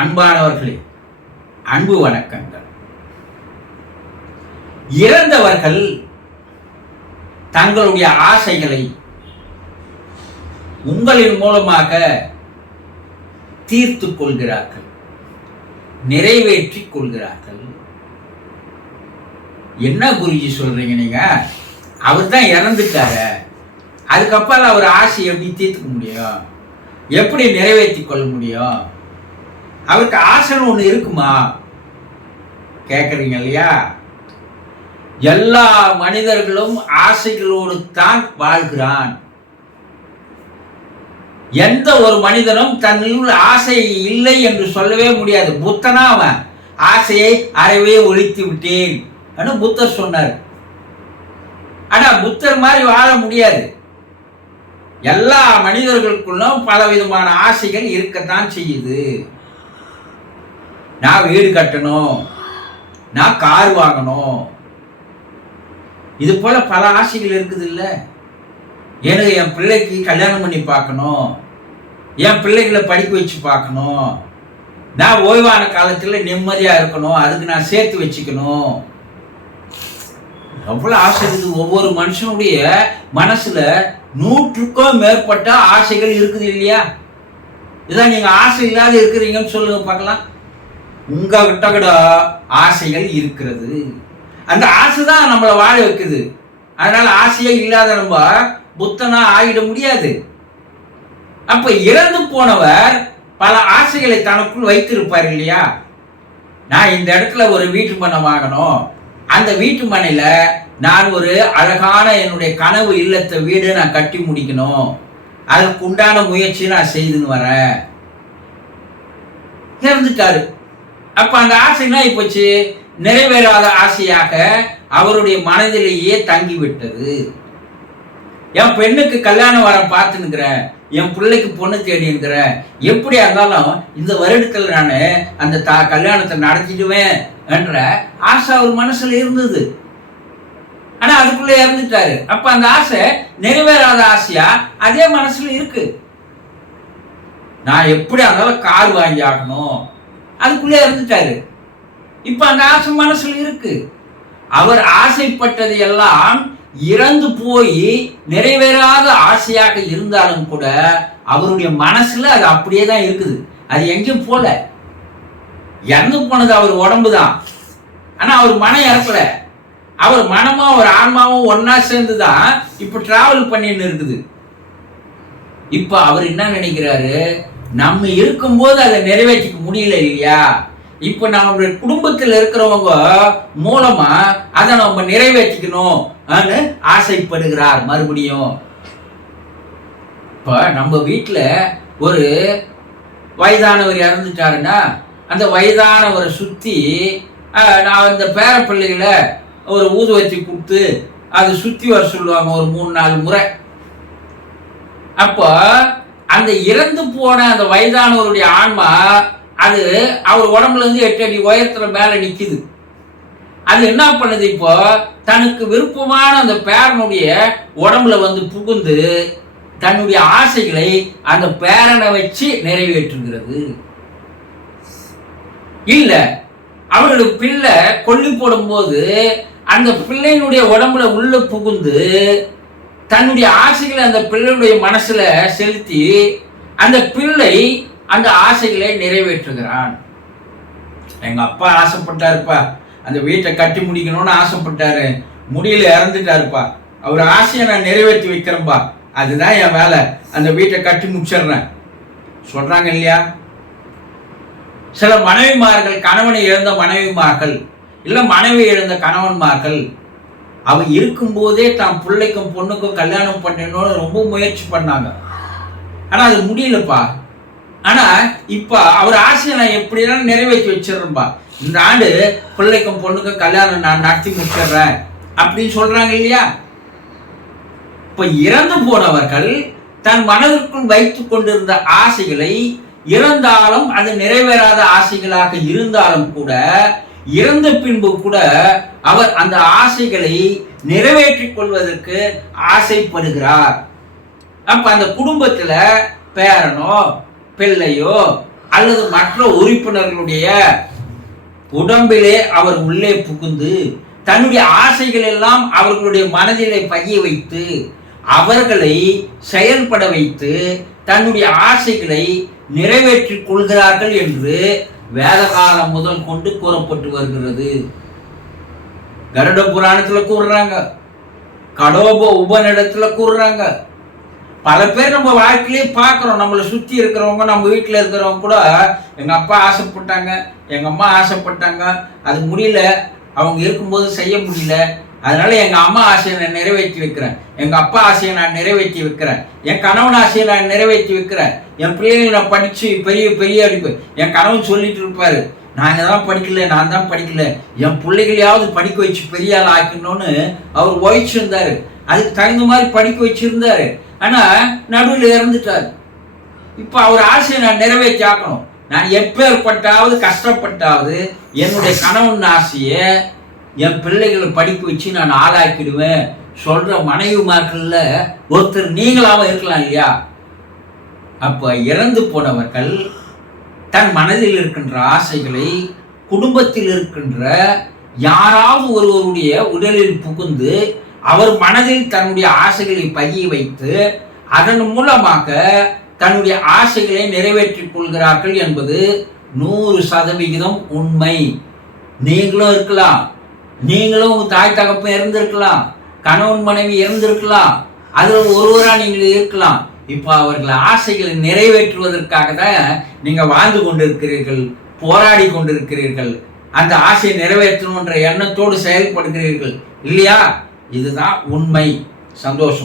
அன்பானவர்களே, அன்பு வணக்கங்கள். இறந்தவர்கள் தங்களுடைய ஆசைகளை உங்களின் மூலமாக தீர்த்து கொள்கிறார்கள், நிறைவேற்றிக் கொள்கிறார்கள். என்ன குருஜி சொல்றீங்க நீங்க? அவர் தான் இறந்துட்டாரு, அதுக்கப்புறம் அவர் ஆசை எப்படி தீர்த்துக்க முடியும்? எப்படி நிறைவேற்றி கொள்ள முடியும்? அவருக்கு ஆசைன்னு ஒண்ணு இருக்குமா கேக்குறீங்க இல்லையா? எல்லா மனிதர்களும் ஆசைகளோடு தான் வாழ்கிறான். எந்த ஒரு மனிதனும் தன்னுள் ஆசை இல்லை என்று சொல்லவே முடியாது. புத்தனா அவன் ஆசையை அறவே ஒழித்து விட்டேன் புத்தர் சொன்னார். ஆனா புத்தர் மாதிரி வாழ முடியாது. எல்லா மனிதர்களுக்குள்ளும் பல விதமான ஆசைகள் இருக்கத்தான் செய்யுது. நான் வீடு கட்டணும், நான் கார் வாங்கணும், இது போல பல ஆசைகள் இருக்குது இல்ல. எனக்கு என் பிள்ளைக்கு கல்யாணம் பண்ணி பார்க்கணும், என் பிள்ளைகளை படிக்க வச்சு பார்க்கணும், நான் ஓய்வான காலத்துல நிம்மதியா இருக்கணும், அதுக்கு நான் சேர்த்து வச்சுக்கணும். எவ்வளவு ஆசை இருக்குது. ஒவ்வொரு மனுஷனுடைய மனசுல 100க்கும் மேற்பட்ட ஆசைகள் இருக்குது இல்லையா? இதான் நீங்க ஆசை இல்லாத இருக்கிறீங்கன்னு சொல்லுங்க பார்க்கலாம். உங்ககிட்ட கூட ஆசைகள் இருக்கிறது. அந்த ஆசை தான் நம்மளை வாழ வைக்குது. அதனால ஆசையே இல்லாத நம்ம புத்தனா ஆகிட முடியாது. அப்ப இறந்து போனவர் பல ஆசைகளை தனக்குள் வைத்திருப்பார் இல்லையா? நான் இந்த இடத்துல ஒரு வீட்டு மனை வாங்கணும், அந்த வீட்டு மனையில நான் ஒரு அழகான என்னுடைய கனவு இல்லத்தை வீடு நான் கட்டி முடிக்கணும், அதுக்கு உண்டான முயற்சி நான் செய்துன்னு வரேன். இறந்துட்டாரு. அப்ப அந்த ஆசைனா இப்போச்சு நிறைவேறாத ஆசையாக அவருடைய மனதிலேயே தங்கிவிட்டது. என் பெண்ணுக்கு கல்யாணம் வர பார்த்துனுக்கிற, என் பிள்ளைக்கு பொண்ணு தேடி இருக்கிற, எப்படியா இருந்தாலும் இந்த வருடத்தில் நான் அந்த கல்யாணத்தை நடத்திடுவேன் என்ற ஆசை அவர் மனசுல இருந்தது. ஆனா அதுக்குள்ள இறந்துட்டாரு. அப்ப அந்த ஆசை நிறைவேறாத ஆசையா அதே மனசுல இருக்கு. நான் எப்படியா இருந்தாலும் கார் வாங்கி ஆகணும், அதுக்குள்ளே இருந்துட்டாரு. இப்ப அந்த ஆசை மனசுல இருக்கு. அவர் ஆசைப்பட்டது எல்லாம் இறந்து போய் நிறைவேறாத ஆசையாக இருந்தாலும் கூட அவருடைய மனசுல அது அப்படியே தான் இருக்குது. அது எங்கேயும் போல. இறந்து போனது அவர் உடம்பு தான், ஆனா அவர் மனம் இறக்கல. அவர் மனமும் அவர் ஆன்மாவும் ஒன்னா சேர்ந்துதான் இப்ப டிராவல் பண்ணின்னு இருக்குது. இப்ப அவர் என்ன நினைக்கிறாரு? நம்ம இருக்கும்போது அதை நிறைவேற்றிக்க முடியல இல்லையா? இப்ப நம்மளுடைய குடும்பத்தில் இருக்கிறவங்க மூலமா அதை நம்ம நிறைவேற்றிக்கணும் ஆசைப்படுகிறார் மறுபடியும். இப்ப நம்ம வீட்டுல ஒரு வயதானவர் இறந்துட்டாருன்னா அந்த வயதானவரை சுத்தி நான் இந்த பேர பிள்ளைகளை ஒரு ஊதுவத்தி கொடுத்து அதை சுத்தி வர சொல்லுவாங்க ஒரு 3-4 முறை. அப்போ அந்த இறந்து போன அந்த வயதானவருடைய ஆன்மா அது அவர் உடம்புல இருந்து 8 அடி உயரத்துல மேல நிக்குது. அது என்ன பண்ணுது? இப்போ தனக்கு விருப்பமான அந்த பேரனுடைய உடம்புல வந்து புகுந்து தன்னுடைய ஆசைகளை அந்த பேரனை வச்சு நிறைவேற்றுகிறது. இல்ல அவர்களுடைய பிள்ளை கொல்லி போடும் போது அந்த பிள்ளையினுடைய உடம்புல உள்ள புகுந்து தன்னுடைய ஆசைகளை அந்த பிள்ளையுடைய மனசுல செலுத்தி அந்த பிள்ளை அந்த ஆசைகளை நிறைவேற்றுகிறான். எங்க அப்பா ஆசைப்பட்டாருப்பா, அந்த வீட்டை கட்டி முடிக்கணும்னு ஆசைப்பட்டாரு, முடியல, இறந்துட்டாருப்பா, அவர் ஆசையை நான் நிறைவேற்றி வைக்கிறேன்பா, அதுதான் என் வேலை, அந்த வீட்டை கட்டி முடிச்சிடுறேன் சொல்றாங்க இல்லையா? சில மனைவிமார்கள், கணவனை இழந்த மனைவிமார்கள், இல்ல மனைவி இழந்த கணவன்மார்கள், அவன் இருக்கும்போதே தான் பிள்ளைக்கும் பொண்ணுக்கும் கல்யாணம் பண்ணணும்னு ரொம்ப முயற்சி பண்ணாங்க. ஆனா அது முடியலப்பா. ஆனா இப்ப அவர் ஆசையை நான் எப்படியெல்லாம் நிறைவேற்றி வச்சிடறேன்பா, இந்த ஆண்டு பிள்ளைக்கும் பொண்ணுக்கும் கல்யாணம் நான் நடத்தி முடிச்சிடுறேன் அப்படின்னு சொல்றாங்க இல்லையா? இப்ப இறந்து போனவர்கள் தன் மனதிற்குள் வைத்துக் கொண்டிருந்த ஆசைகளை இறந்தாலும் அது நிறைவேறாத ஆசைகளாக இருந்தாலும் கூட இறந்த பின்பு கூட அவர் அந்த ஆசைகளை நிறைவேற்றிக் கொள்வதற்கு ஆசைப்படுகிறார். அப்ப அந்த குடும்பத்துல பேரனோ பிள்ளையோ அல்லது மற்ற உறுப்பினர்களுடைய உடம்பிலே அவர் உள்ளே புகுந்து தன்னுடைய ஆசைகள் எல்லாம் அவர்களுடைய மனதிலே பதிய வைத்து அவர்களை செயல்பட வைத்து தன்னுடைய ஆசைகளை நிறைவேற்றிக் கொள்கிறார்கள் என்று வேத காலம் முதல் கொண்டு கூறப்பட்டு வருகிறது. கருட புராணத்துல கூறுறாங்க, கடோப உபநிடத்துல கூறுறாங்க. பல பேர் நம்ம வாழ்க்கையிலே பார்க்குறோம். நம்மளை சுற்றி இருக்கிறவங்க, நம்ம வீட்டில் இருக்கிறவங்க கூட எங்கள் அப்பா ஆசைப்பட்டாங்க, எங்கள் அம்மா ஆசைப்பட்டாங்க, அது முடியல, அவங்க இருக்கும்போது செய்ய முடியல, அதனால எங்கள் அம்மா ஆசையை நான் நிறைவேற்றி வைக்கிறேன், எங்கள் அப்பா ஆசையை நான் நிறைவேற்றி வைக்கிறேன், என் கணவன் ஆசையை நான் நிறைவேற்றி வைக்கிறேன், என் பிள்ளைகளை நான் படித்து பெரிய பெரிய அடிப்பு. என் கணவன் சொல்லிட்டு இருப்பாரு, நாங்கள் தான் படிக்கல, நான் தான் படிக்கல, என் பிள்ளைகளையாவது படிக்க வச்சு பெரிய ஆள் ஆக்கணும்னு அவர் உழைச்சிருந்தாரு. அதுக்கு தகுந்த மாதிரி படிக்க வச்சிருந்தாரு. ஆனால் நடுவில் இறந்துட்டார். இப்போ அவர் ஆசையை நான் நிறைவேற்றி ஆக்கணும், நான் எப்பேற்பட்டாவது கஷ்டப்பட்டாவது என்னுடைய கணவன் ஆசையை என் பிள்ளைகளை படிக்க வச்சு நான் ஆளாக்கிடுவேன் சொல்ற மனைவிமார்கள்ல ஒருத்தர் நீங்களாக இருக்கலாம் இல்லையா? அப்ப இறந்து போனவர்கள் தன் மனதில் இருக்கின்ற ஆசைகளை குடும்பத்தில் இருக்கின்ற யாராவது ஒருவருடைய உடலில் புகுந்து அவர் மனதில் தன்னுடைய ஆசைகளை பதிய வைத்து அதன் மூலமாக தன்னுடைய ஆசைகளை நிறைவேற்றிக் கொள்கிறார்கள் என்பது 100% உண்மை. நீங்களும் இருக்கலாம், நீங்களும் உங்க தாய் தகப்பன் இறந்திருக்கலாம், கணவன் மனைவி இறந்திருக்கலாம், அதில் ஒருவரா நீங்கள் இருக்கலாம். இப்போ அவர்கள் ஆசைகளை நிறைவேற்றுவதற்காக தான் நீங்க வாழ்ந்து கொண்டிருக்கிறீர்கள், போராடி கொண்டிருக்கிறீர்கள், அந்த ஆசையை நிறைவேற்றணுன்ற எண்ணத்தோடு செயல்படுகிறீர்கள் இல்லையா? இதுதான் உண்மை. சந்தோஷம்.